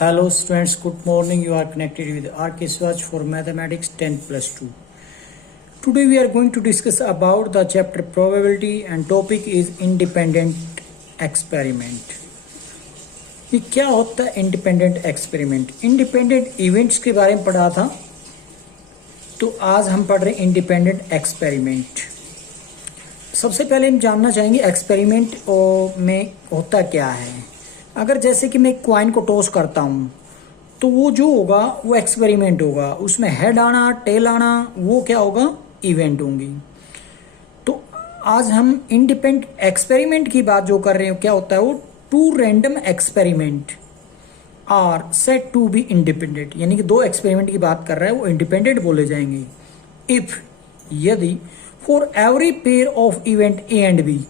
Hello students, good morning. You are connected with RK Swatch for Mathematics 10 plus 2. Today we are going to discuss about the chapter probability and topic is independent experiment. ये क्या होता है independent experiment? Independent events के बारे में पढ़ा था, तो आज हम पढ़ रहे हैं इंडिपेंडेंट एक्सपेरिमेंट। सबसे पहले हम जानना चाहेंगे एक्सपेरिमेंट में होता क्या है। अगर जैसे कि मैं कॉइन को टॉस करता हूँ तो वो जो होगा वो एक्सपेरिमेंट होगा, उसमें हेड आना टेल आना वो क्या होगा, इवेंट होंगी। तो आज हम इंडिपेंडेंट एक्सपेरिमेंट की बात जो कर रहे हैं क्या होता है, वो two random experiment are set to be independent, यानी कि दो एक्सपेरिमेंट की बात कर रहा है वो इंडिपेंडेंट बोले जाएंगे इफ यदि for every pair of event A and B,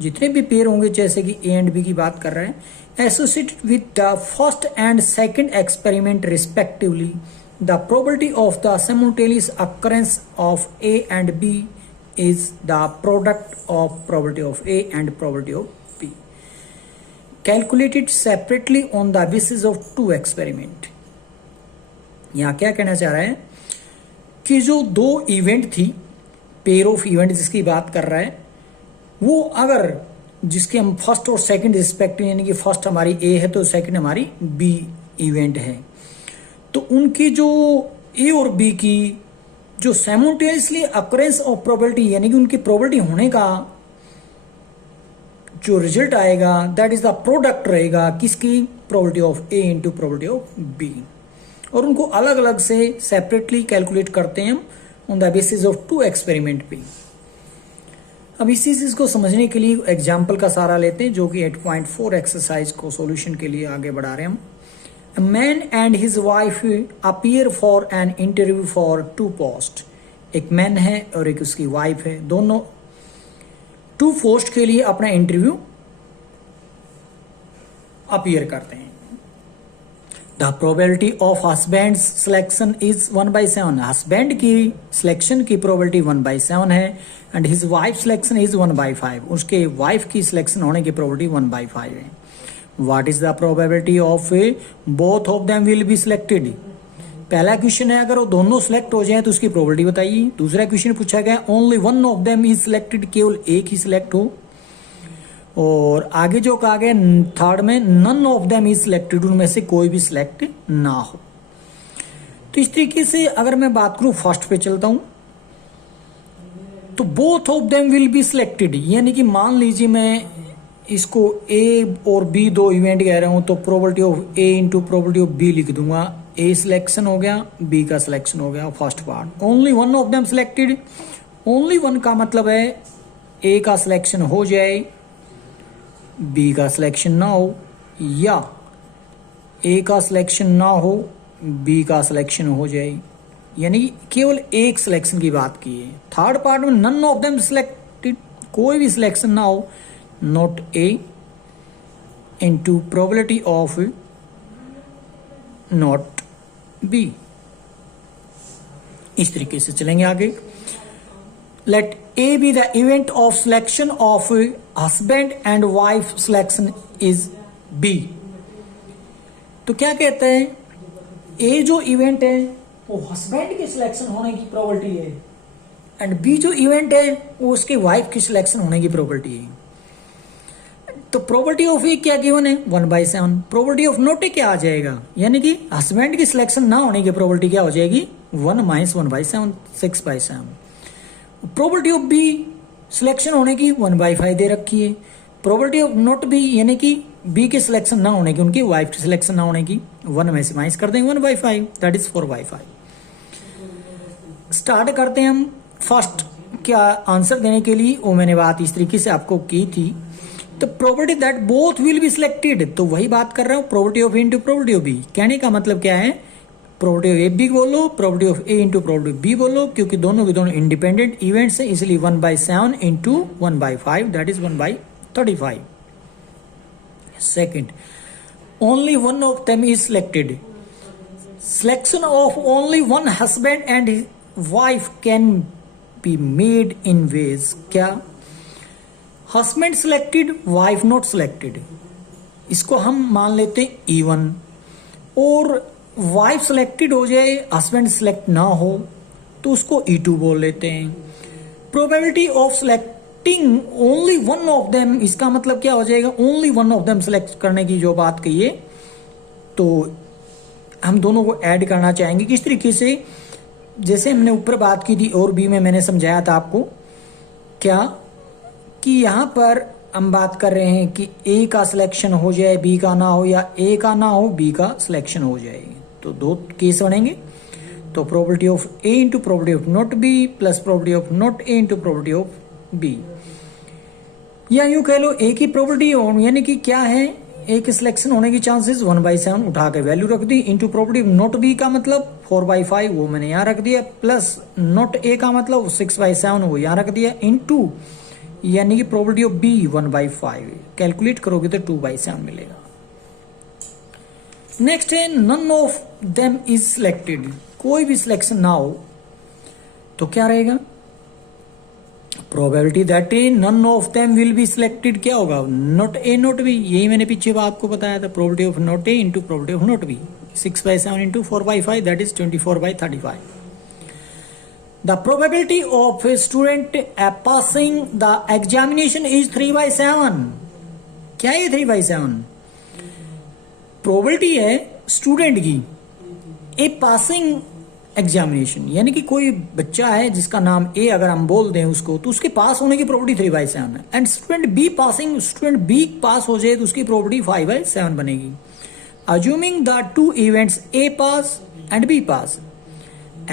जितने भी पेयर होंगे जैसे कि ए एंड बी की बात कर रहे हैं, associated with the first and second experiment respectively the probability of the simultaneous occurrence of A and B is the product of probability of A and probability of B calculated separately on the basis of two experiment. यहां क्या कहना चाह रहा है कि जो दो event थी, पेयर ऑफ इवेंट जिसकी बात कर रहा है, वो अगर जिसके हम फर्स्ट और सेकंड रिस्पेक्टिव, यानी कि फर्स्ट हमारी ए है तो सेकंड हमारी बी इवेंट है, तो उनकी जो ए और बी की जो साइमल्टेनियसली अकरेंस ऑफ प्रोबेबिलिटी, यानी कि उनकी प्रोबेबिलिटी होने का जो रिजल्ट आएगा दैट इज द प्रोडक्ट रहेगा किसकी, probability of A into probability of B, और उनको अलग अलग से सेपरेटली कैलकुलेट करते हैं हम on the basis of two experiment पे। अब इसी चीज को समझने के लिए एग्जाम्पल का सहारा लेते हैं जो कि 8.4 एक्सरसाइज को सॉल्यूशन के लिए आगे बढ़ा रहे हैं हम। A man and his wife appear for an interview for two posts. एक मैन है और एक उसकी वाइफ है, दोनों टू पोस्ट के लिए अपना इंटरव्यू अपीयर करते हैं। The probability of husband's selection is 1/7. Husband की सिलेक्शन की प्रोबेबिलिटी 1/7 है and his wife selection is 1/5. उसके वाइफ की सिलेक्शन होने की प्रोबेबिलिटी 1/5 है। What is the probability of both of them will be selected? पहला क्वेश्चन है अगर वो दोनों सिलेक्ट हो जाए तो उसकी प्रोबेबिलिटी बताइए। दूसरा क्वेश्चन पूछा गया only one of them is selected, केवल एक ही सिलेक्ट हो। और आगे जो कहा गया थर्ड में none of them is selected, उनमें से कोई भी सिलेक्ट ना हो। तो इस तरीके से अगर मैं बात करूं फर्स्ट पे चलता हूं तो both of them will be selected, यानी कि मान लीजिए मैं इसको ए और बी दो इवेंट कह रहा हूं तो probability of A into probability of B लिख दूंगा। ए सिलेक्शन हो गया, बी का सिलेक्शन हो गया first part. Only one of them selected, only one का मतलब है ए का सिलेक्शन हो जाए बी का सिलेक्शन ना हो, या ए का सिलेक्शन ना हो बी का सिलेक्शन हो जाए, यानी केवल एक सिलेक्शन की बात की है। थर्ड पार्ट में नन ऑफ देम सिलेक्टेड, कोई भी सिलेक्शन ना हो, not a into probability of not B. इस तरीके से चलेंगे आगे। Let A be the event of selection of husband and wife selection is B. तो क्या कहते हैं, A जो इवेंट है वो हस्बैंड के सिलेक्शन होने की प्रोबेबिलिटी है एंड B जो इवेंट है वो उसके वाइफ की सिलेक्शन होने की प्रोबेबिलिटी है। तो प्रोबेबिलिटी ऑफ ए क्या गिवन है 1/7, प्रोबेबिलिटी ऑफ नॉट ए क्या आ जाएगा, यानी कि हस्बैंड की सिलेक्शन ना होने की प्रोबेबिलिटी क्या हो जाएगी 1 - 1/7, 6/7। प्रोबेबिलिटी ऑफ बी सिलेक्शन होने की 1/5 दे रखी है। प्रोबेबिलिटी ऑफ नॉट बी, यानी कि बी के सिलेक्शन ना होने की, उनकी वाइफ की सिलेक्शन ना होने की 1 में से माइनस कर देंगे 1/5, दैट इज 4/5। स्टार्ट करते हैं हम फर्स्ट क्या आंसर देने के लिए। वो मैंने बात इस तरीके से आपको की थी, तो probability that both will be selected, तो वही बात कर रहा हूं probability of A into probability of B. कहने का मतलब क्या है, प्रोबेबिलिटी ऑफ ए बी बोलो, probability of A into probability of B बोलो, क्योंकि दोनों के दोनों इंडिपेंडेंट इवेंट्स हैं, इसलिए 1/7 into 1/5 that is 1/35। Second, only one of them is selected, selection of only one husband and wife can be made in ways. क्या, husband selected wife not selected, इसको हम मान लेते हैं E1 और वाइफ सिलेक्टेड हो जाए, हस्बैंड सिलेक्ट ना हो, तो उसको E2 बोल लेते हैं। Probability of selecting only one of them, इसका मतलब क्या हो जाएगा, only one of them select करने की जो बात कही है, तो हम दोनों को ऐड करना चाहेंगे। किस तरीके से, जैसे हमने ऊपर बात की थी और बी में मैंने समझाया था आपको क्या, कि यहां पर हम बात कर रहे हैं कि ए का सिलेक्शन हो जाए बी का ना हो, या ए का ना हो बी का सिलेक्शन हो जाए, तो दो केस बनेंगे। तो probability of A into probability of not B plus probability of not A into probability of B, या यूं कह लो ए की प्रोबेबिलिटी यानी कि क्या है, ए के सिलेक्शन होने की चांसेस 1/7 उठा के वैल्यू रख दी, इंटू प्रोबेबिलिटी नॉट बी का मतलब 4/5 वो मैंने यहाँ रख दिया, प्लस नॉट ए का मतलब 6/7 वो यहाँ रख दिया, इंटू यानी कि प्रोबेबिलिटी ऑफ बी 1/5, कैलकुलेट करोगे तो 2/7 मिलेगा। नेक्स्ट है none of them is selected, कोई भी सिलेक्शन ना हो तो क्या रहेगा, probability that none of them will be selected क्या होगा, नॉट ए नॉट बी, यही मैंने पीछे बात को बताया था, probability of not A into probability of not B, 6/7 into 4/5 that is 24/35। The probability of a student passing the examination is 3/7। क्या है 3/7? प्रोबेबिलिटी है स्टूडेंट की ए पासिंग एग्जामिनेशन, यानी कि कोई बच्चा है जिसका नाम ए अगर हम बोल दें उसको, तो उसके पास होने की प्रोबेबिलिटी 3/7 है। And student B passing, student B pass हो जाए तो उसकी प्रोबेबिलिटी 5/7 बनेगी। Assuming the two events A pass and B pass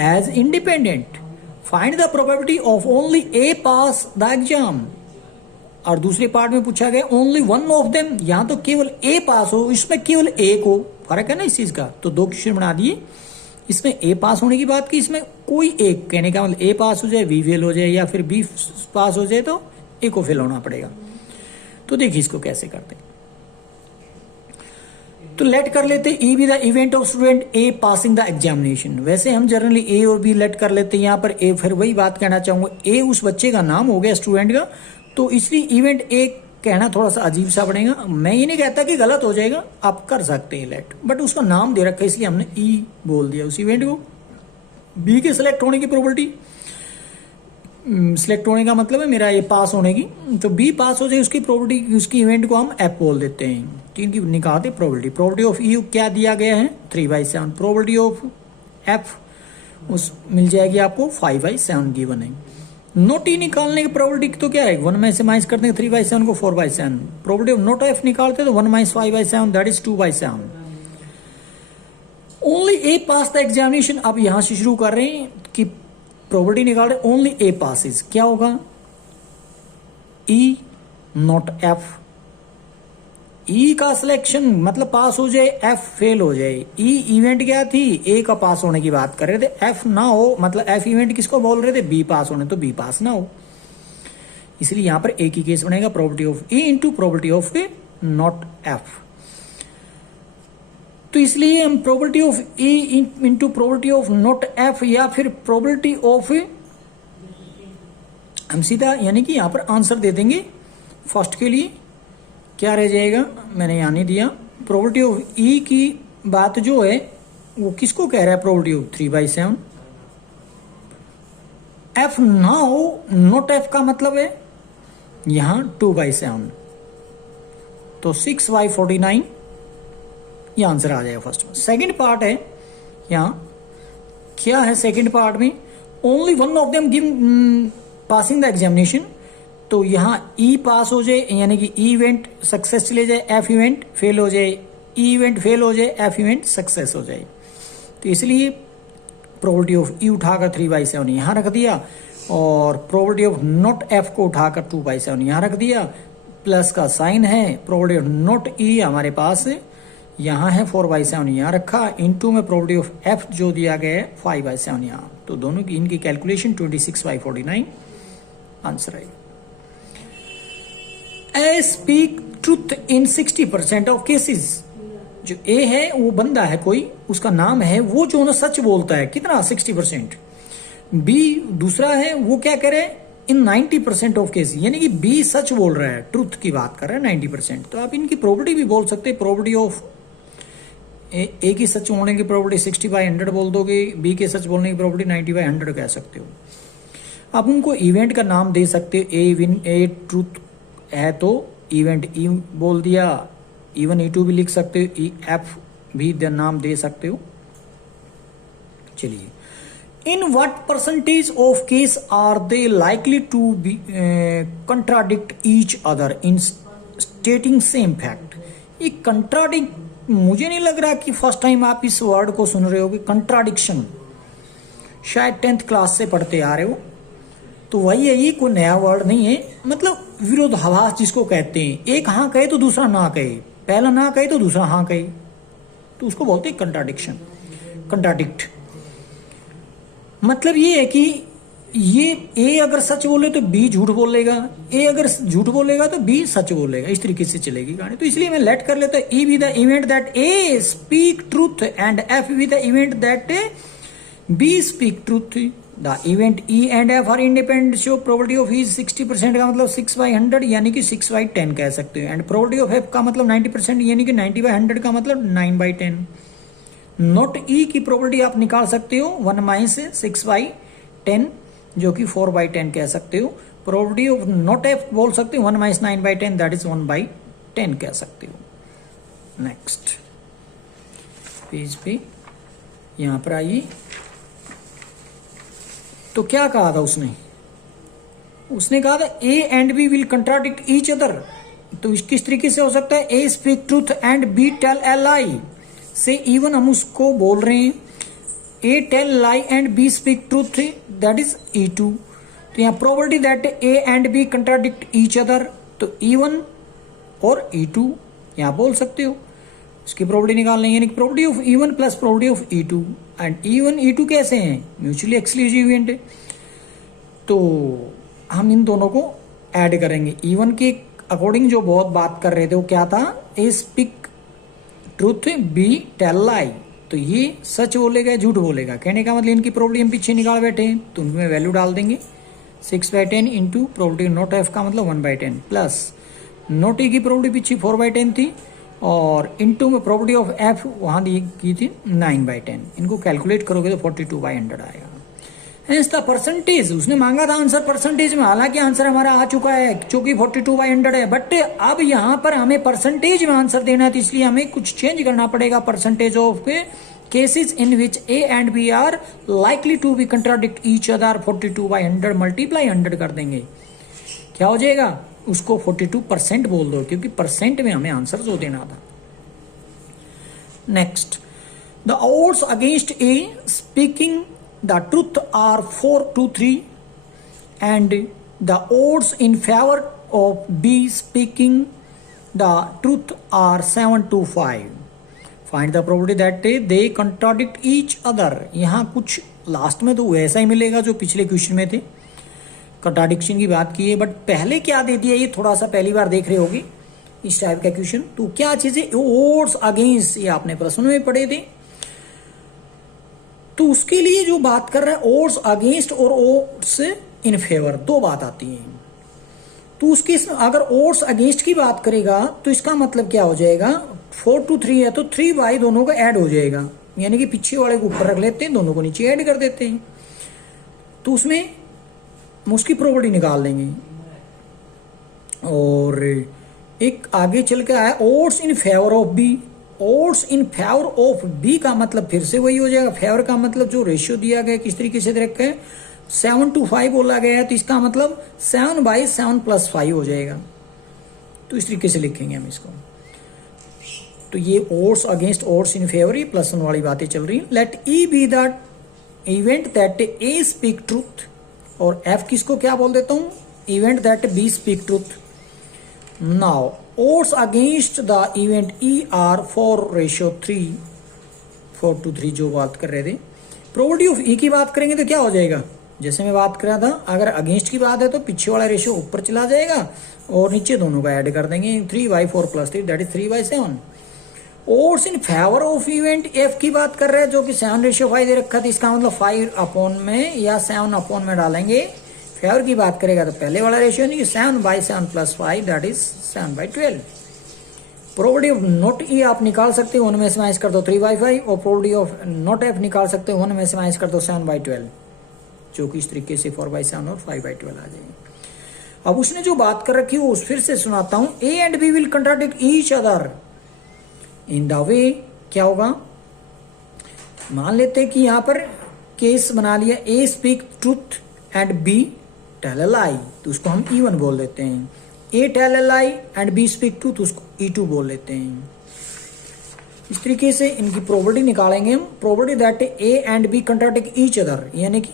as independent, find the probability of only A pass the exam. और दूसरे पार्ट में पूछा गया ओनली वन ऑफ देम, यहां तो केवल ए पास हो, इसमें केवल ए को, फर्क है ना इस चीज का, तो दो क्वेश्चन बना दिए। इसमें ए पास होने की बात की, इसमें कोई एक, कहने का मतलब ए पास हो जाए बी फेल हो जाए, या फिर बी पास हो जाए तो ए को फेल होना पड़ेगा। तो देखिए इसको कैसे करते हैं, तो लेट कर लेते ई be the event of student a passing the examination. वैसे हम जनरली ए और बी लेट कर लेते हैं, यहाँ पर ए, फिर वही बात कहना चाहूंगा, ए उस बच्चे का नाम हो गया स्टूडेंट का, तो इसलिए इवेंट ए कहना थोड़ा सा अजीब सा पड़ेगा। मैं ये नहीं कहता कि गलत हो जाएगा, आप कर सकते हैं लेट, बट उसका नाम दे रखा है इसलिए हमने ई बोल दिया उस इवेंट को। बी के सिलेक्ट होने की प्रोबेबिलिटी, सिलेक्ट होने का मतलब है मेरा ये पास होने की, तो बी पास हो जाए उसकी प्रोबेबिलिटी, उसकी इवेंट को हम एफ बोल देते हैं। तो इनकी निकालते प्रोबेबिलिटी, प्रोबेबिलिटी ऑफ ई क्या दिया गया है 3/7, प्रोबेबिलिटी ऑफ एफ उस मिल जाएगी आपको 5/7 गिवन है। नोट ई निकालने की प्रोबेबिलिटी तो क्या है, 1 में से माइनस करते हैं 3/7 को 4/7, प्रोबेबिलिटी ऑफ नोट एफ निकालते तो 1 - 5/7 that is 2/7। Only A pass the examination, अब यहां से शुरू कर रहे हैं कि प्रोबेबिलिटी निकाल रहे, ओनली ए पासिस क्या होगा, ई नॉट एफ, ई का सिलेक्शन मतलब पास हो जाए, एफ फेल हो जाए। ई इवेंट क्या थी, ए का पास होने की बात कर रहे थे, एफ ना हो मतलब एफ इवेंट किसको बोल रहे थे, बी पास होने, तो बी पास ना हो, इसलिए यहां पर ए की केस बनेगा probability of A into probability of A not F. तो इसलिए हम probability of A into probability of not F, या फिर प्रोबेबिलिटी ऑफ, हम सीधा यानी कि यहां पर आंसर दे देंगे फर्स्ट के लिए, क्या रह जाएगा, मैंने यहां नहीं दिया। प्रोबेबिलिटी ऑफ ई की बात जो है वो किसको कह रहा है, प्रोबेबिलिटी ऑफ 3/7, एफ ना हो, नॉट एफ का मतलब है यहां 2/7, तो 6/49 ये आंसर आ जाएगा फर्स्ट में। सेकंड पार्ट है यहां, क्या है सेकंड पार्ट में, only one of them give passing the examination, तो यहां ई पास हो जाए यानी कि ई इवेंट सक्सेस चले जाए, एफ इवेंट फेल हो जाए, ई इवेंट फेल हो जाए, एफ इवेंट सक्सेस हो जाए, तो इसलिए प्रोबेबिलिटी ऑफ ई उठाकर 3/7 यहां रख दिया, और प्रोबेबिलिटी ऑफ नॉट एफ को उठाकर 2/7 यहां रख दिया, प्लस का साइन है, प्रोबेबिलिटी ऑफ नॉट ई हमारे पास यहां है 4/7 यहां रखा, इनटू में प्रोबेबिलिटी ऑफ एफ जो दिया गया है 5/7 यहां, तो दोनों की इनकी कैलकुलेशन 26/49 आंसर है। A speak truth in 60% of cases, जो ए है वो बंदा है कोई, उसका नाम है, वो जो ना सच बोलता है, कितना 60%। बी दूसरा है वो क्या कह रहे हैं, इन 90% ऑफ केस, यानी कि बी सच बोल रहा है, ट्रुथ की बात कर रहा है 90%, तो आप इनकी प्रोबेबिलिटी भी बोल सकते हैं, प्रोबेबिलिटी ऑफ ए की सच बोलने की प्रोबेबिलिटी 60/100 बोल दोगे, बी के सच बोलने की प्रोबेबिलिटी 90/100 कह सकते हो। अब उनको इवेंट का नाम दे सकते हो, ए ट्रूथ है तो इवेंट ई बोल दिया, इवन E2 भी लिख सकते हो, ई एफ भी नाम दे सकते हो। चलिए, in what percentage of case are they likely to be contradict each other in stating same fact. ये कंट्राडिक्ट, मुझे नहीं लग रहा कि फर्स्ट टाइम आप इस वर्ड को सुन रहे हो कि कंट्राडिक्शन, शायद 10th क्लास से पढ़ते आ रहे हो। तो वही है, ये कोई नया वर्ड नहीं है, मतलब विरोधाभास जिसको कहते हैं, एक हाँ कहे तो दूसरा ना कहे, पहला ना कहे तो दूसरा हाँ कहे, तो उसको बोलते हैं कंट्राडिक्शन, कंट्राडिक्ट। मतलब ये है कि ये ए अगर सच बोले तो बी झूठ बोलेगा, ए अगर झूठ बोलेगा तो बी सच बोलेगा, इस तरीके से चलेगी कहानी। तो इसलिए मैं लेट कर लेता हूं, E be the event that A speak truth and F be the event that B speak truth. The event E and F are independent, show probability of E 60% का मतलब 6/100 यानी कि 6/10 कह सकते हो, एंड प्रोबेबिलिटी ऑफ एफ का मतलब 90% यानी कि 90/100 का मतलब 9/10। नॉट ई की प्रोबेबिलिटी आप निकाल सकते हो 1 - 6/10 जो कि 4/10 कह सकते हो। प्रोबेबिलिटी ऑफ नॉट एफ बोल सकते हो 1 - 9/10 दैट इज 1/10 कह सकते हो। नेक्स्ट पेज पे यहां पर आइए, तो क्या कहा था उसने कहा था A and B will contradict each other. तो किस तरीके से हो सकता है, A speak truth and B tell a lie से इवन हम उसको बोल रहे हैं, A tell lie and B speak truth that is E2। तो यहाँ probability that A and B contradict each other, तो E1 और E2 यहाँ बोल सकते हो, इसकी प्रोबेबिलिटी निकालनी है, यानी probability of E1 plus probability of E2। And E1 E2 कैसे हैं, म्यूचुअली एक्सक्लूसिव इवेंट है, तो हम इन दोनों को ऐड करेंगे। E1 के अकॉर्डिंग जो बहुत बात कर रहे थे वो क्या था, A speak truth B tell lie, तो ये सच बोलेगा झूठ बोलेगा, कहने का मतलब इनकी प्रोबेबिलिटी हम पीछे निकाल बैठे हैं, तो उनमें वैल्यू डाल देंगे 6/10 इंटू प्रोबेबिलिटी नॉट एफ का मतलब 1/10 प्लस नॉट ई की प्रोबेबिलिटी पीछे 4/10 थी, और इंटू में प्रोबेबिलिटी ऑफ एफ वहां दी की थी 9/10। इनको कैलकुलेट करोगे तो 42/100 आएगा। हेंस द परसेंटेज, उसने मांगा था आंसर परसेंटेज में, हालांकि आंसर हमारा आ चुका है जो कि 42/100 है, बट अब यहाँ पर हमें परसेंटेज में आंसर देना है, तो इसलिए हमें कुछ चेंज करना पड़ेगा। Percentage of cases in which A and B are likely to be contradict each other 42/100 multiply 100 कर देंगे, क्या हो जाएगा, उसको 42% बोल दो, क्योंकि परसेंट में हमें आंसर जो देना था। Next, the odds against A speaking the truth are 4-3 and the odds in favor of B speaking the truth are 7-5. Find the probability that they contradict each other. यहाँ कुछ लास्ट में तो वैसा ही मिलेगा जो पिछले क्वेश्चन में थे, कंट्राडिक्शन की बात की है, बट पहले क्या दे दिया, ये थोड़ा सा पहली बार देख रहे होगे इस टाइप का क्वेश्चन। तो क्या चीजें, odds अगेंस्ट, ये आपने प्रश्न में पढ़े थे, तो उसके लिए जो बात कर रहा है ओड्स अगेंस्ट और ओड्स इन फेवर, दो बात आती है। तो उसके अगर ओड्स अगेंस्ट की बात करेगा तो इसका मतलब क्या हो जाएगा, 4-3 है तो 3 दोनों का ऐड हो जाएगा, यानी कि पीछे वाले को ऊपर रख लेते हैं, दोनों को नीचे ऐड कर देते हैं, तो उसमें उसकी प्रोबेबिलिटी निकाल देंगे। और एक आगे चल के आया odds in favour of B, odds in favour of B का मतलब फिर से वही हो जाएगा, फेवर का मतलब जो रेशियो दिया गया किस तरीके से रखा है, 7-5 बोला गया है, तो इसका मतलब 7/7 + 5 हो जाएगा, तो इस तरीके से लिखेंगे हम इसको। तो ये odds against odds in favour, ये प्लस 1 वाली बातें चल रही है। Let E be the event that A speak truth, और एफ किसको क्या बोल देता हूं, event that B speak truth. Now odds against the event E are 4:3, 4-3 जो बात कर रहे थे। प्रोबेबिलिटी ऑफ E की बात करेंगे तो क्या हो जाएगा, जैसे मैं बात कर रहा था, अगर अगेंस्ट की बात है तो पीछे वाला रेशियो ऊपर चला जाएगा और नीचे दोनों का ऐड कर देंगे, 3/4 + 3 that is 3/7। odds in favour of event F की बात कर रहे हैं, जो कि 7:5 दे रखा था, इसका मतलब 5 में या 7 में डालेंगे। फेवर की बात करेगा तो पहले वाला रेशियो नहीं, 7/7 + 5 that is 7/12। Probability of not E आप निकाल सकते हो, 1 में से माइनस कर दो 3/5, और प्रोबेबिलिटी ऑफ नॉट एफ निकाल सकते हो, 1 में से माइनस कर दो 7/12, जो कि इस तरीके से 4/7 और 5/12 आ जाएगी। अब उसने जो बात कर रखी है वो फिर से सुनाता हूं। A and B will contradict each other in the way, क्या होगा, मान लेते हैं कि यहां पर केस बना लिया, A speak truth and B tell a lie, तो उसको हम E1 बोल देते हैं। A tell a lie and B speak truth, उसको E2 बोल लेते हैं। इस तरीके से इनकी प्रोबेबिलिटी निकालेंगे हम। Probability that A and B contradict each other, यानी कि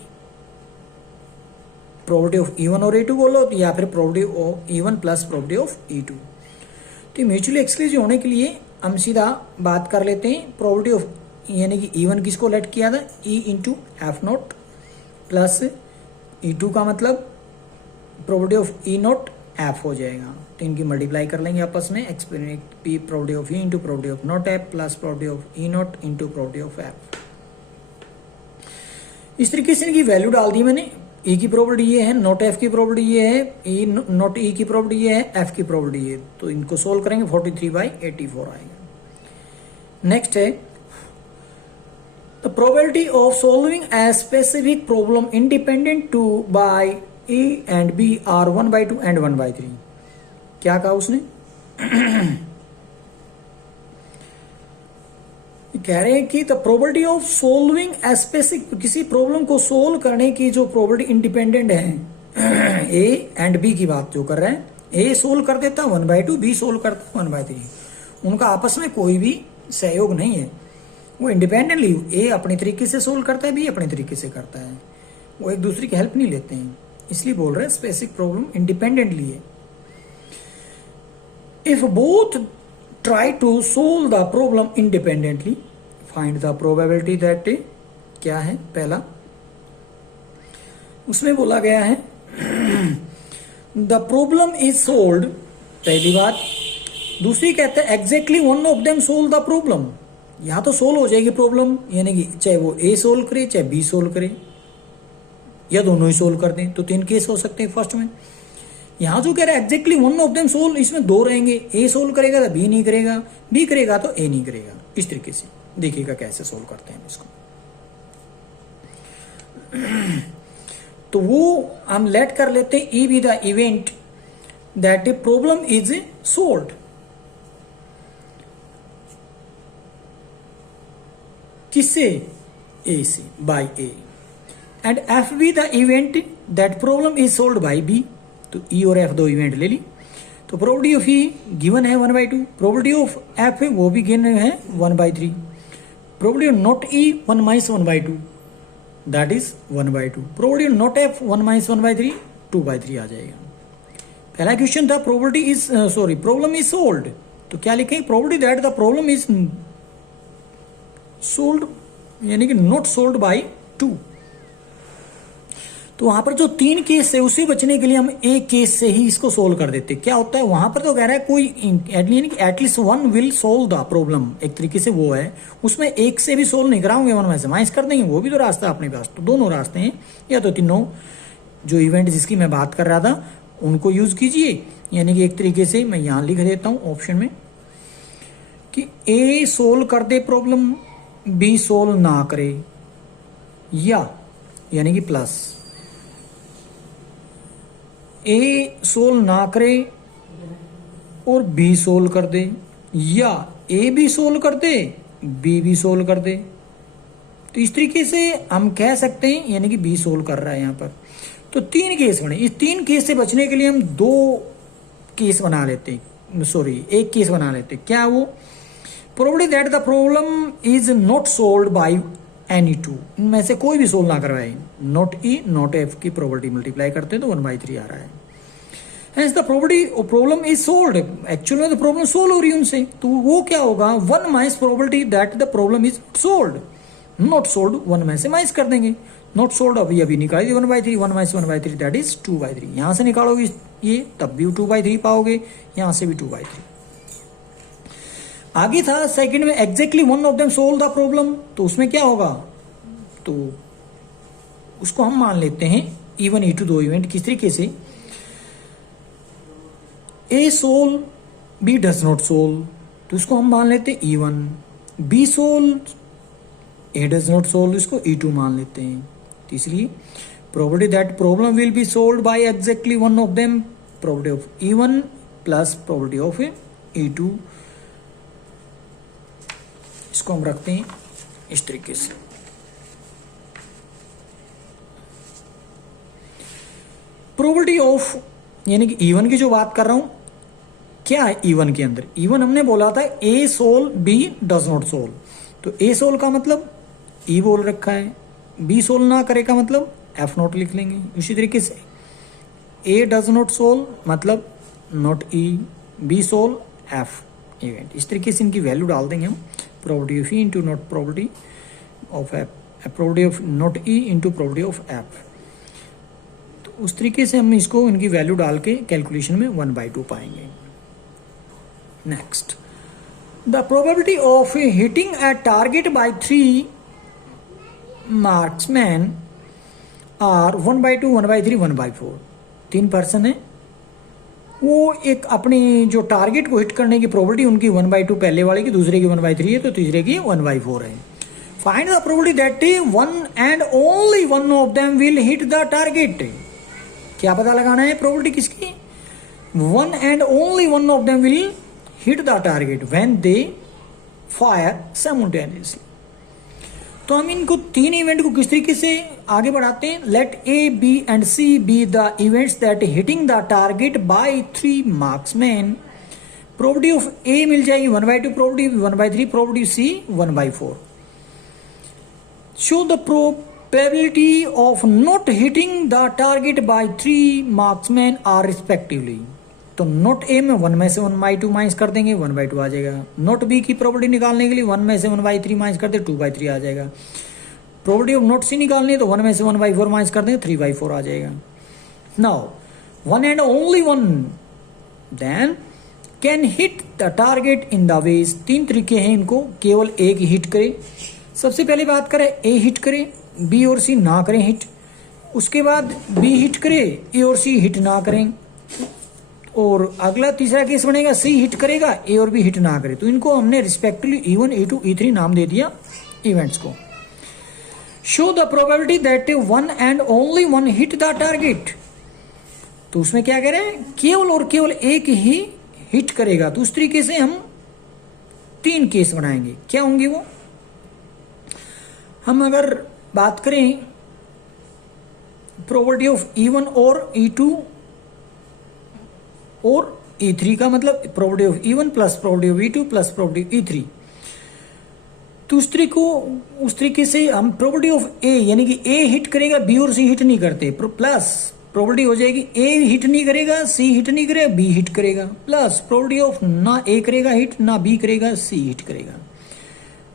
प्रोबेबिलिटी ऑफ E1 और E2 बोलो, या फिर probability of E1 plus probability of E2। तो म्यूचुअली एक्सक्लूसिव होने के लिए हम सीधा बात कर लेते हैं। प्रोबेबिलिटी ऑफ यानी कि E1 किसको लेट किया था, E into F note plus E2 का मतलब probability of E note F हो जाएगा। तो इनकी मल्टीप्लाई कर लेंगे आपस में, experiment P probability of E into probability of not F plus probability of E note into probability of F. इस तरीके से इनकी वैल्यू डाल दी मैंने। E की प्रोबेबिलिटी ये है, नॉट एफ की प्रोबेबिलिटी ये है, E नॉट E की प्रोबेबिलिटी ये है, एफ की प्रोबेबिलिटी ये। तो इनको सोल्व करेंगे 43/84 आएगा। नेक्स्ट है the probability of solving a specific problem independent to by A and B are 1/2 and 1/3। क्या कहा उसने कह रहे हैं कि the probability of solving a specific, किसी प्रॉब्लम को सोल्व करने की जो प्रोबेबिलिटी इंडिपेंडेंट है, ए एंड बी की बात जो कर रहे हैं, ए सोल्व कर देता 1/2, बी सोल्व करता 1/3, उनका आपस में कोई भी सहयोग नहीं है, वो इंडिपेंडेंटली ए अपने तरीके से सोल्व करता है, बी अपने तरीके से करता है, वो एक दूसरे की हेल्प नहीं लेते हैं, इसलिए बोल रहे हैं स्पेसिफिक प्रॉब्लम इंडिपेंडेंटली है। If both try to solve the problem independently find the probability that, क्या है पहला, उसमें बोला गया है द प्रॉब्लम इज सोल्व्ड, पहली बात। दूसरी कहते हैं exactly one of them solve the problem, यहां तो सोल्व हो जाएगी प्रॉब्लम, यानी कि चाहे वो ए सोल्व करे चाहे बी सोल्व करे या दोनों ही सोल्व कर दें, तो 3 केस हो सकते हैं फर्स्ट में। यहां जो कह रहा है exactly one of them solve, इसमें 2 रहेंगे, ए सोल्व करेगा तो बी नहीं करेगा, बी करेगा तो ए नहीं करेगा। इस तरीके से देखिएगा कैसे सोल्व करते हैं इसको। तो वो हम लेट कर लेते हैं E be the event that A problem is solved, किससे, ए से, by A, and F be the event that problem is solved by B. तो ई और एफ 2 इवेंट ले ली। तो प्रोबेबिलिटी ऑफ ई गिवन है 1/2, प्रोबेबिलिटी ऑफ एफ है वो भी गिवन है 1/3, probability of not E 1 - 1/2 that is 1/2, probability of not F 1 - 1/3 2/3 आ जाएगा। पहला क्वेश्चन था probability is problem is solved, तो क्या लिखें, probability that the problem is sold यानी कि नॉट सोल्ड बाय 2। तो वहां पर जो 3 केस है उससे बचने के लिए हम एक केस से ही इसको सोल्व कर देते। क्या होता है वहां पर तो कह रहा है कोई यानी कि at least 1 will solve the problem, एक तरीके से वो है, उसमें एक से भी सोल्व नहीं कराओगे, 1 में से माइनस कर देंगे, वो भी तो रास्ता है अपने पास। तो दोनों रास्ते हैं, या तो तीनों जो इवेंट जिसकी मैं बात कर रहा था उनको यूज कीजिए, यानी कि एक तरीके से मैं यहां लिख देता हूं ऑप्शन में कि ए सोल्व कर दे प्रॉब्लम, बी सोल्व ना करे, या यानी कि प्लस ए सोल्व ना करे और बी सोल्व कर दे, या ए भी सोल्व कर दे बी भी सोल्व कर दे। तो इस तरीके से हम कह सकते हैं, यानी कि बी सोल्व कर रहा है यहां पर। तो 3 केस बने, इस 3 केस से बचने के लिए हम 2 केस बना लेते हैं, एक केस बना लेते हैं। क्या वो, probability that the problem is not solved by any 2, इनमें से कोई भी सोल्व ना करवाए, नॉट ई नॉट एफ की प्रोबेबिलिटी मल्टीप्लाई करते हैं तो 1/3 आ रहा है। Hence the probability problem is solved, actually में तो प्रॉब्लम सोल्व हो रही है उनसे, तो वो क्या होगा 1 minus probability that the problem is solved, not solved 1 में से माइनस कर देंगे, नॉट सोल्व्ड अभी निकाल दी 1/3, 1 माइनस 1/3 दैट इज 2/3। यहां से निकालोगे ये तब भी 2/3 पाओगे, यहां से भी 2/3। आगे था सेकंड में exactly one of them solve the problem, तो उसमें क्या होगा, तो उसको हम मान लेते हैं E1 E2 2 इवेंट, किस तरीके से, A solve B does not solve, तो उसको हम मान लेते हैं E1, B solve, A does not solve, इसको E2 मान लेते हैं। तो इसलिए probability that problem will be solved by exactly one of them, probability of E1 plus probability of E2, इसको हम रखते हैं इस तरीके से। प्रोबेबिलिटी ऑफ यानी कि E1 की जो बात कर रहा हूं, क्या है E1 के अंदर? E1 हमने बोला था A solve B does not solve, तो ए सोल्व का मतलब E बोल रखा है, बी सोल्व ना करे का मतलब एफ नॉट लिख लेंगे। इसी तरीके से ए डज नॉट सोल्व मतलब not E, B solve F event. इस तरीके से इनकी वैल्यू डाल देंगे हम, probability of E into not probability of F, probability of not E into probability of F. तो उस तरीके से हम इसको इनकी वैल्यू डाल के कैलकुलेशन में 1/2 पाएंगे। Next, the probability of hitting a target by 3 marksman are 1/2, 1/3, 1/4। 3 person है, वो एक अपनी जो टारगेट को हिट करने की प्रोबेबिलिटी उनकी 1/2 पहले वाले की, दूसरे की 1/3 है, तो तीसरे की 1/4 है। Find the probability that one and only one of them will hit the target. क्या पता लगाना है प्रोबेबिलिटी किसकी? One and only one of them will hit the target when they fire simultaneously. तो हम इनको 3 इवेंट को किस तरीके से आगे बढ़ाते हैं? Let A, B and C be the events that hitting the target by 3 marksman. Probability of A मिल जाएगी 1/2, probability 1/3, probability C 1/4। Show the probability of not hitting the target by 3 marksman are respectively. तो not A में 1 में से 1/2 minus कर देंगे, 1/2 आ जाएगा। नोट बी की प्रोबेबिलिटी निकालने के लिए 1 में से 1/3 माइनस कर दे, 2/3 आ जाएगा। प्रोबेबिलिटी ऑफ नोट सी निकालनी है तो 1 में से 1/4 माइनस कर देंगे, 3/4 आ जाएगा। Now one and only one then can hit the target in the ways. 3 तरीके हैं इनको केवल एक हिट करे। सबसे पहले बात करें ए हिट करे, बी और सी ना करें हिट। उसके बाद बी हिट करे, ए और सी हिट ना करें। और अगला तीसरा केस बनेगा सी हिट करेगा, ए और बी हिट ना करे। तो इनको हमने रिस्पेक्टिवली E1, E2, E3 नाम दे दिया इवेंट्स को। Show the probability that one and only one hit the target. तो उसमें क्या कह रहे हैं? केवल और केवल एक ही हिट करेगा। तो उस तरीके से हम 3 केस बनाएंगे। क्या होंगे वो? हम अगर बात करें प्रोबेबिलिटी ऑफ E1 और E2 और E3 का मतलब probability of E1 plus probability of E2 plus probability E3। तो उस तरीके से हम प्रोबेबिलिटी ऑफ ए यानी कि ए हिट करेगा, बी और सी हिट नहीं करते, प्लस प्रोबेबिलिटी हो जाएगी ए हिट नहीं करेगा, सी हिट नहीं करेगा, बी हिट करेगा, प्लस प्रोबेबिलिटी ऑफ ना ए करेगा हिट, ना बी करेगा, सी हिट करेगा।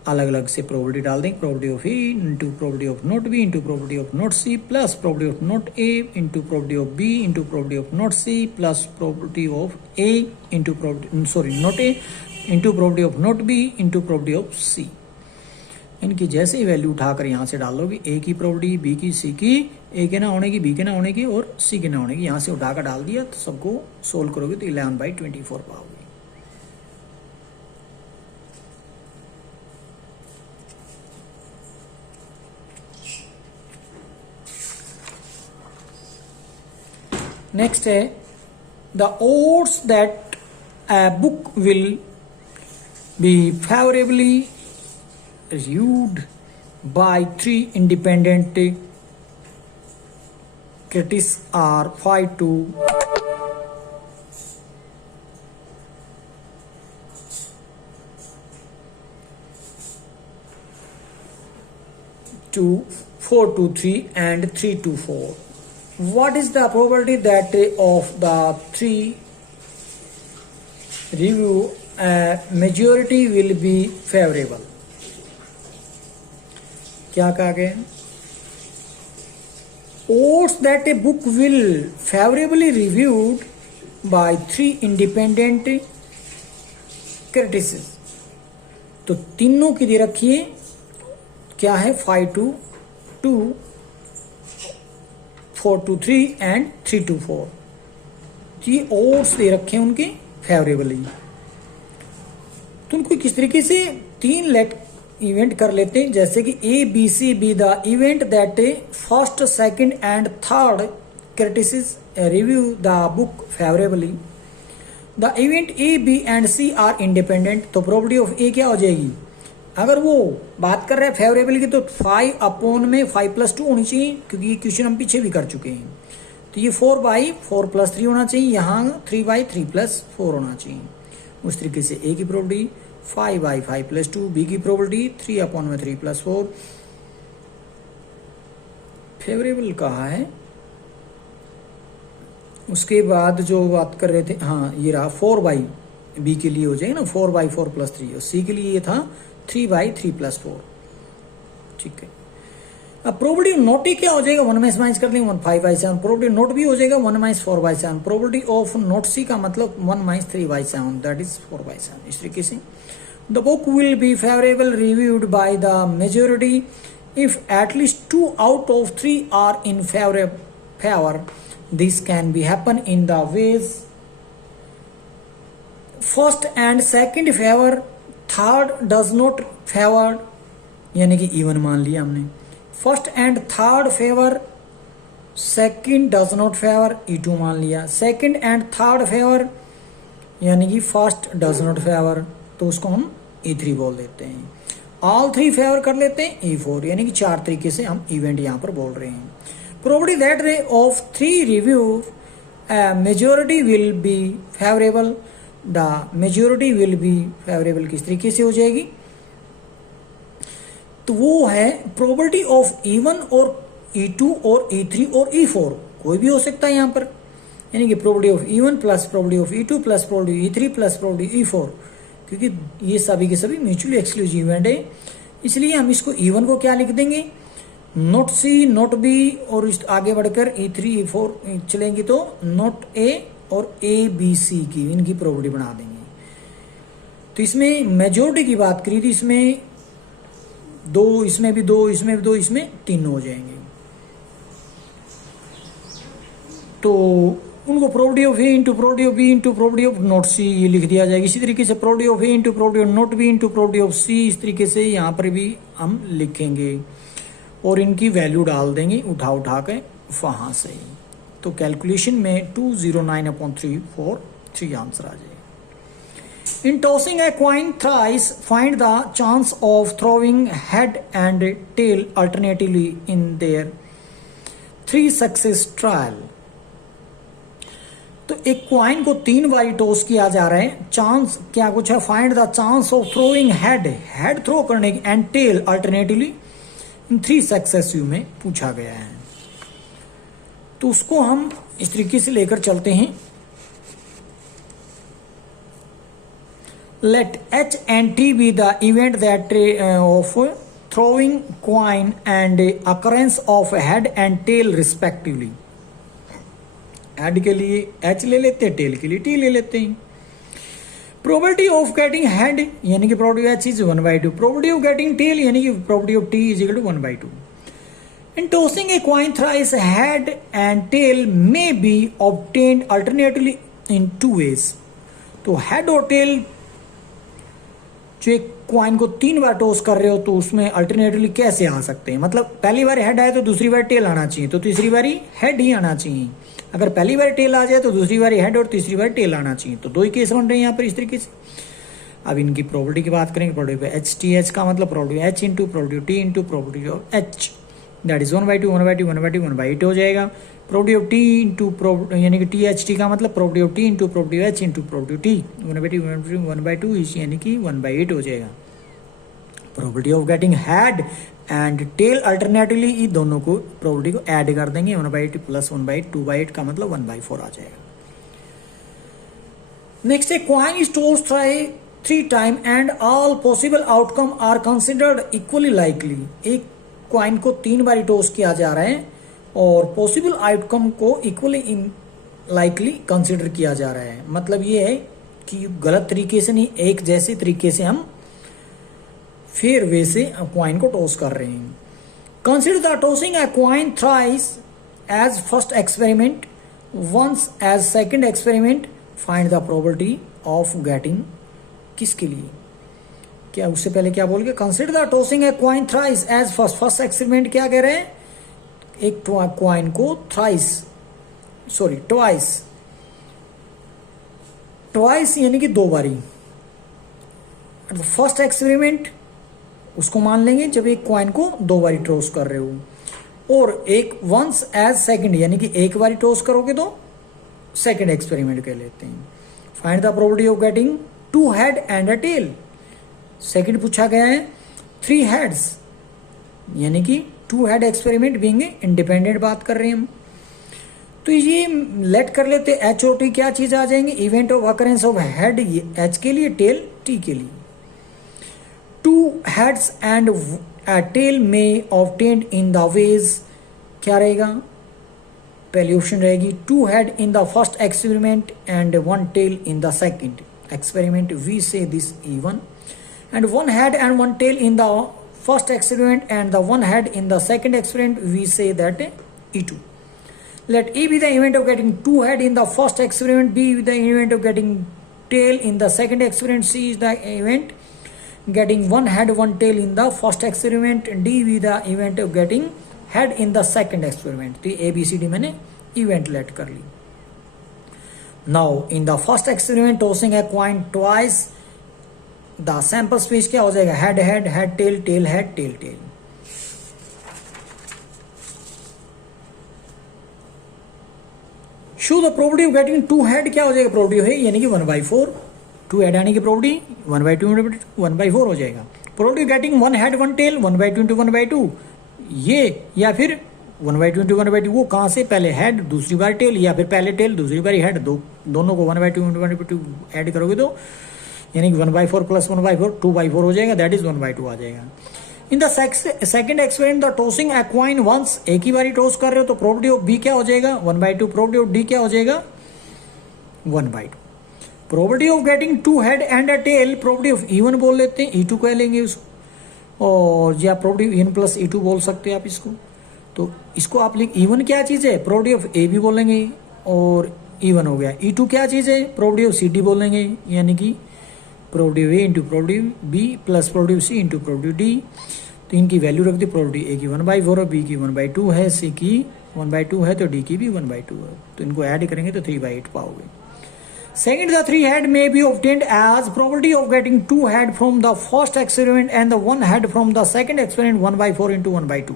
अलग अलग से प्रोबेबिलिटी डाल देंगे। Probability of A into probability of not B into probability of not C plus probability of not A into probability of B into probability of not C plus probability of A into not A into probability of not B into probability of C. इनकी जैसे ही value उठाकर यहाँ से डाल दोगे, ए की probability, B की, सी की, ए के ना होने की, बी के ना होने की और सी के ना होने की, यहाँ से उठाकर डाल दिया तो सबको सोल्व करोगे तो 11/24 पाओगे। नेक्स्ट है the odds that a book will be favorably reviewed by 3 independent critics are 5 to 4 to 3 and 3 to 4. What is the probability that of the 3 review a majority will be favorable? क्या कहा गया? Odds that a book will favorably reviewed by 3 independent critics. तो तीनों की दे रखी है, क्या है? 5 to 2, 4 to 3 एंड 3 to 4। ये odds दे रखे हैं उनके फेवरेबली। तो तो उनको किस तरीके से तीन लेट इवेंट कर लेते हैं, जैसे कि A B C be the event that first second and third critics review the book favourably, the event A B and C are independent. तो प्रोबेबिलिटी ऑफ ए क्या हो जाएगी, अगर वो बात कर रहे हैं फेवरेबल की तो 5/5+2 होनी चाहिए, क्योंकि ये क्वेश्चन हम पीछे भी कर चुके हैं। तो ये 4/4+3 होना चाहिए, यहाँ 3/3+4 होना चाहिए। उस तरीके से ए की प्रोबेबिलिटी 5/5+2, बी की प्रोबेबिलिटी 3/3+4। फेवरेबल कहा है। उसके बाद जो बात कर रहे थे, हाँ ये रहा 4 बी के लिए हो जाएगा ना 4/4+3, और सी के लिए ये था 3/3+4। ठीक है। अब प्रोबेबिलिटी नॉट क्या हो जाएगा, 1 माइनस कर लेंगे 1/5/7। प्रोबेबिलिटी नॉट भी हो जाएगा 1-4/7। प्रोबेबिलिटी ऑफ नॉट सी का मतलब 1-3/7, दैट इज 4/7। इस तरीके से the book will be favourable reviewed by the majority if at least 2 out of 3 are in favour. This can be happen in the ways first and second favour, third does not favour, यानी कि इवन मान लिया हमने। First and third favour, second does not favour, E2 मान लिया। Second and third favour यानी कि फर्स्ट डज नॉट फेवर, तो उसको हम E3 बोल देते हैं। ऑल 3 फेवर कर लेते हैं E4, यानी कि 4 तरीके से हम इवेंट यहां पर बोल रहे हैं। Probability that ray of 3 review majority will be favourable, the majority will be favourable किस तरीके से हो जाएगी, तो वो है प्रोबेबिलिटी ऑफ E1 और E2 और E3 और E4, कोई भी हो सकता है यहां पर, यानी कि probability of E1 plus probability of E2 plus probability E3 plus probability E4, क्योंकि ये सभी के सभी म्यूचुअली एक्सक्लूसिव इवेंट है, इसलिए हम इसको E1 को क्या लिख देंगे, नॉट सी नॉट बी, और आगे बढ़कर E3 E4 चलेंगे तो नॉट ए और ABC की इनकी प्रोबेबिलिटी बना देंगे। तो इसमें मेजोरिटी की बात करी थी, इसमें 2, इसमें भी 2, इसमें भी 2, इसमें 3 हो जाएंगे। तो उनको probability of A into probability of B into probability of not C ये लिख दिया जाएगा। इसी तरीके से probability of A into probability of not B into probability of C, इस तरीके से यहाँ पर भी हम लिखेंगे और इनकी वैल्यू डाल देंगे उठा के वहां से। तो कैलकुलेशन में 209/343 आंसर आ जाएगा। In tossing a coin thrice, find the chance of throwing head and tail alternatively in their 3 success trial. तो एक क्वाइन को 3 बार टॉस किया जा रहा है, चांस क्या कुछ है, find the chance of throwing head थ्रो करने की and tail alternatively in 3 successive में पूछा गया है। तो उसको हम इस तरीके से लेकर चलते हैं। Let H and T be the event that of throwing coin and occurrence of head and tail respectively. Head के लिए H ले लेते हैं, टेल के लिए T ले लेते हैं। प्रोबेबिलिटी ऑफ गेटिंग हेड यानी कि probability H is 1/2, probability of getting tail यानी कि probability of T is equal to 1/2। In tossing a coin thrice, head and tail may be obtained alternately in 2 ways. तो head और tell जो एक coin को 3 बार टॉस कर रहे हो तो उसमें अल्टरनेटिवली कैसे आ सकते हैं, मतलब पहली बार हेड आए तो दूसरी बार टेल आना चाहिए, तो तीसरी बारी हेड ही आना चाहिए। अगर पहली बार टेल आ जाए तो दूसरी बार हेड और तीसरी बार टेल आना चाहिए। तो 2 ही केस बन रहे हैं यहाँ पर इस तरीके से। अब इनकी प्रोबेबिलिटी की बात करेंगे, प्रोबेबिलिटी H T H का मतलब probability H into probability T into probability of H, that is 1/2 1/2 1/2 1/8 हो जाएगा। प्रोबेबिलिटी ऑफ T इंटू यानी कि THT का मतलब probability of T into probability H into probability T 1/2 यानी कि 1/8 हो जाएगा। Probability of getting head and tail alternatively ये दोनों को प्रोबेबिलिटी को ऐड कर देंगे, 1/8 प्लस 1/8 2/8 का मतलब 1/4 आ जाएगा। नेक्स्ट है coin is tossed 3 time and all possible outcome are considered equally likely. एक क्वाइन को 3 बार टॉस किया जा रहा है और पॉसिबल आउटकम को इक्वली लाइकली कंसिडर किया जा रहा है। मतलब ये है कि गलत तरीके से नहीं, एक जैसे तरीके से हम फेयर वे से क्वाइन को टॉस कर रहे हैं। Consider the tossing a coin thrice as first experiment, once as second experiment, find the probability of getting किसके लिए, क्या उससे पहले क्या बोल गए, consider the tossing a coin thrice as first. First experiment क्या कह रहे हैं, एक क्वाइन को ट्वाइस यानी कि 2 बारी। फर्स्ट एक्सपेरिमेंट उसको मान लेंगे जब एक क्वाइन को 2 बारी टॉस कर रहे हो, और एक वंस एज सेकंड यानी कि 1 बारी टॉस करोगे तो सेकंड एक्सपेरिमेंट कह लेते हैं। Find the probability of getting 2 head and a tail. Second पूछा गया है 3 हेड्स यानी कि 2 हेड एक्सपेरिमेंट बीइंग इंडिपेंडेंट बात कर रहे हैं हम। तो ये लेट कर लेते एच और टी क्या चीज आ जाएंगे, event of occurrence of head H के लिए, टेल टी के लिए। 2 heads and a tail may obtained in the ways, क्या रहेगा, पहली ऑप्शन रहेगी 2 head in the first experiment and 1 tail in the second experiment, we say this E1, and 1 head and 1 tail in the first experiment and the 1 head in the second experiment, we say that E2. Let A be the event of getting 2 head in the first experiment, B be the event of getting tail in the second experiment, C is the event getting 1 head 1 tail in the first experiment, D be the event of getting head in the second experiment। तो A B C D मैंने event let कर ली। Now in the first experiment tossing a coin twice, the sample space क्या हो जाएगा, head head head tail tail head tail tail। Show the probability of getting 2 head क्या हो जाएगा, probability है यानी कि 1/4। 2 हेड आने की प्रोबेबिलिटी 1/2 1/4 हो जाएगा। Probability getting 1 head 1 tail 1/2 into 1/2, ये या फिर 1/2 into 1/2, वो कहाँ से, पहले हेड दूसरी बार टेल, या फिर पहले टेल दूसरी बार हेड, दोनों को 1/2 into 1/2 ऐड करोगे तो यानी कि 1/4 प्लस 1/4 2/4 हो जाएगा, दैट इज 1/2 आ जाएगा। In the second experiment the tossing a coin once, एक ही बारी टॉस कर रहे हो तो प्रोबेबिलिटी ऑफ बी क्या हो जाएगा 1/2, प्रोबेबिलिटी ऑफ डी क्या हो जाएगा 1/2। Probability of getting 2 head and a tail, probability of E1 बोल लेते हैं, E2 कह लेंगे उसको, और या प्रोबेबिलिटी E1 प्लस E2 बोल सकते हैं आप इसको। तो इसको आप लिख, E1 क्या चीज है, प्रोबेबिलिटी ऑफ ए भी बोलेंगे और E1 हो गया। E2 क्या चीज है, प्रोबेबिलिटी ऑफ CD बोलेंगे यानी कि probability of A into probability B plus probability of C into probability D. तो इनकी वैल्यू रख दी, प्रोबेबिलिटी ए की 1/4 है, बी की 1/2 है, सी की 1/2 है, तो डी की भी 1/2 है। तो इनको ऐड करेंगे तो 3/8 पाओगे। Second, the 3 head may be obtained as probability of getting 2 head from the first experiment and the 1 head from the second experiment 1/4 into 1/2,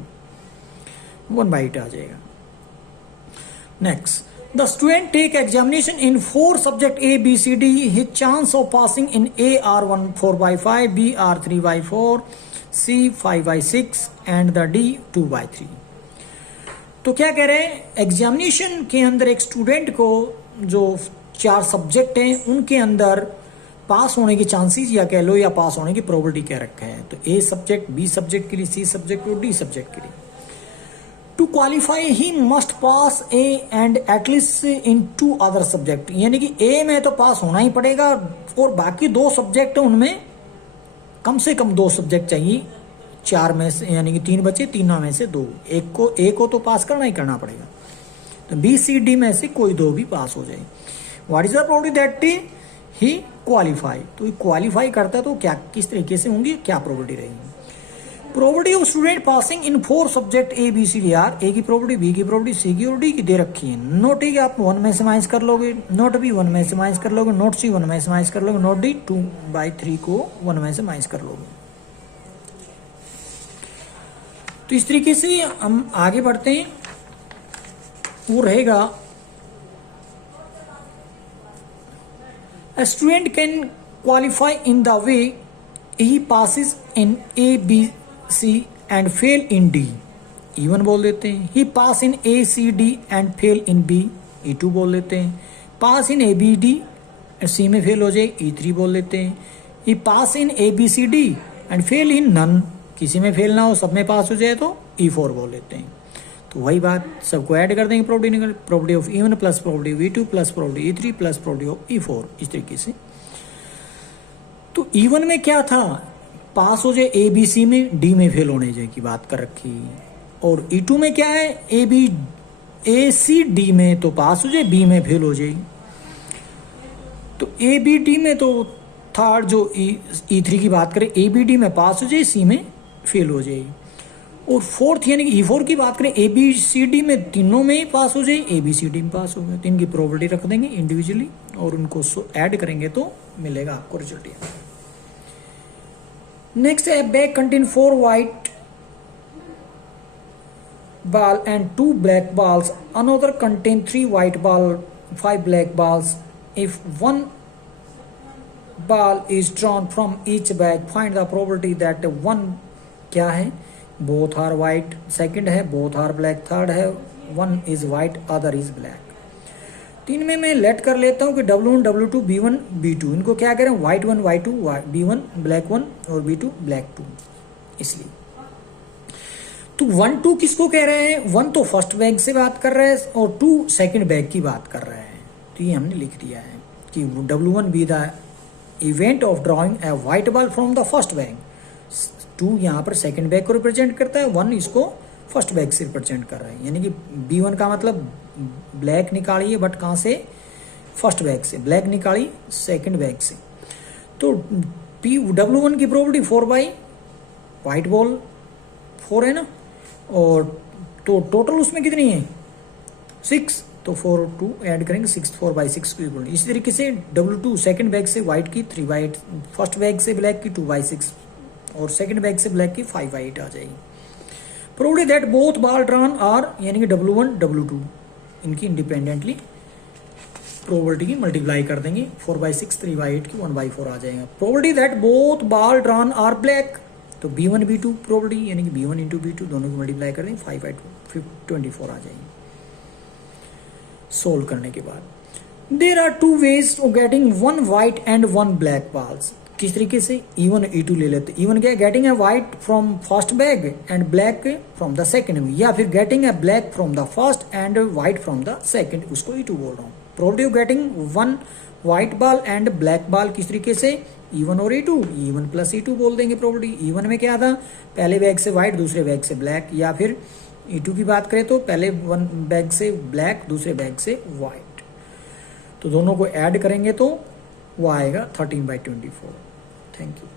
1/8 आ जाएगा। Next, the student take examination in 4 subject A, B, C, D. His chance of passing in A are 4/5, B are 3/4, C 5/6 and the D 2/3। तो क्या कह रहे हैं, examination के अंदर एक student को जो 4 सब्जेक्ट हैं उनके अंदर पास होने की चांसेस या कह लो या पास होने की प्रोबेबिलिटी क्या रखा है। तो ए सब्जेक्ट, बी सब्जेक्ट के लिए, सी सब्जेक्ट और डी सब्जेक्ट के लिए। To qualify he must pass A and at least in 2 other subject, यानी कि ए में तो पास होना ही पड़ेगा और बाकी 2 सब्जेक्ट उनमें कम से कम 2 सब्जेक्ट चाहिए 4 में से, यानी कि 3 बचे, 3 में से 2, एक को तो पास करना ही करना पड़ेगा। तो बी सी डी में से कोई 2 भी पास हो जाए। What is the probability that he qualify, तो क्वालिफाई करता है तो क्या किस तरीके से होंगी, क्या प्रोबेबिलिटी रहेगी। Probability of student passing in 4 subject A B C D are, A की प्रोबेबिलिटी, बी की प्रोबेबिलिटी, सी की और डी की दे रखी है। नोट ए आप 1 में से माइनस कर लोगे, नोट बी 1 में से माइनस कर लोगे, नोट सी 1 में से माइनस कर लोगे, नोट डी 2/3 को 1 में से माइनस कर लोगे। तो इस तरीके से हम आगे बढ़ते हैं। वो रहेगा a student can qualify in the way he passes in A, B, C and fail in D, E1 बोल देते हैं। he pass in A, C, D and fail in B, E2 बोल लेते हैं। pass in A, B, D C में fail हो जाए, E3 बोल लेते हैं। he pass in A, B, C, D and fail in none, किसी में फेल ना हो सब में पास हो जाए तो E4 बोल लेते हैं। तो वही बात, सबको ऐड कर देंगे, probability of E1 plus probability of E2 plus probability E3 plus probability of E4, इस तरीके से। तो E1 में क्या था, पास हो जाए ए बी सी में, डी में फेल होने जाए की बात कर रखी, और E2 में क्या है, ए सी डी में तो पास हो जाए, बी में फेल हो जाए। तो ए बी डी में तो थर्ड जो E3 की बात करें ABD में पास हो जाए, C में फेल हो जाए। और फोर्थ यानी कि E4 की बात करें ABCD में तीनों में ही पास हो जाए, ABCD में पास हो गए, तो इनकी प्रोबेबिलिटी रख देंगे इंडिविजुअली और उनको ऐड करेंगे तो मिलेगा आपको रिजल्ट। नेक्स्ट है bag contain 4 white ball and 2 black balls, another contain 3 white ball 5 black balls. If one ball is drawn from each bag, find the probability that one क्या है, both are white, second है both are black, third है one is white other is black। तीन में मैं late कर लेता हूँ कि W1 W2 B1 B2, इनको क्या कह रहे हैं white 1 white 2 B1 black 1 और B2 black 2। इसलिए तो 1 2 किसको कह रहे हैं, 1 तो फर्स्ट बैग से बात कर रहे हैं और 2 सेकंड बैग की बात कर रहे हैं। तो ये हमने लिख दिया है कि W1 B the event of drawing a white ball from the first bag, 2 यहाँ पर सेकंड बैग को रिप्रेजेंट करता है, 1 इसको फर्स्ट बैग से रिप्रेजेंट कर रहा है। यानी कि B1 का मतलब ब्लैक निकालिए बट कहाँ से, फर्स्ट बैग से, ब्लैक निकाली सेकंड बैग से। तो W1 की प्रोबेबिलिटी 4 बाई वाइट बॉल 4 है ना, और तो टोटल उसमें कितनी है 6, तो 4 2 ऐड करेंगे 6 4 बाई 6 की प्रोबेबिलिटी। इसी तरीके से W2 सेकंड बैग से वाइट की 3 बाई 8, फर्स्ट बैग से ब्लैक की 2 बाई 6 और सेकंड बैग से ब्लैक की 5 बाई 8 आ जाएगी। Probability that both ball drawn are, यानी कि W1 W2 इनकी इंडिपेंडेंटली प्रोबेबिलिटी की मल्टीप्लाई कर देंगे, 4 बाई 6 3 बाई 8 की 1 बाई 4 आ जाएगा। Probability that both ball drawn are black, तो B1 B2 प्रोबेबिलिटी यानी कि B1 इंटू B2 दोनों को मल्टीप्लाई कर देंगे, 5 बाई 24 आ जाएंगे सोल्व करने के बाद। There are 2 ways of getting 1 white and 1 black balls। किस तरीके से, E1 E2 ले लेते, E1 क्या है, getting a white from first bag and black from the second में, या फिर getting a black from the first and white from the second, उसको E2 बोल रहा हूँ। Probability of getting 1 white ball and black ball किस तरीके से, E1 और E2, E1 प्लस E2 बोल देंगे प्रोबेबिलिटी। E1 में क्या था, पहले बैग से व्हाइट दूसरे बैग से ब्लैक, या फिर E2 की बात करें तो पहले वन बैग से ब्लैक दूसरे बैग से व्हाइट, तो दोनों को ऐड करेंगे तो वो आएगा 13 बाई 24। Thank you.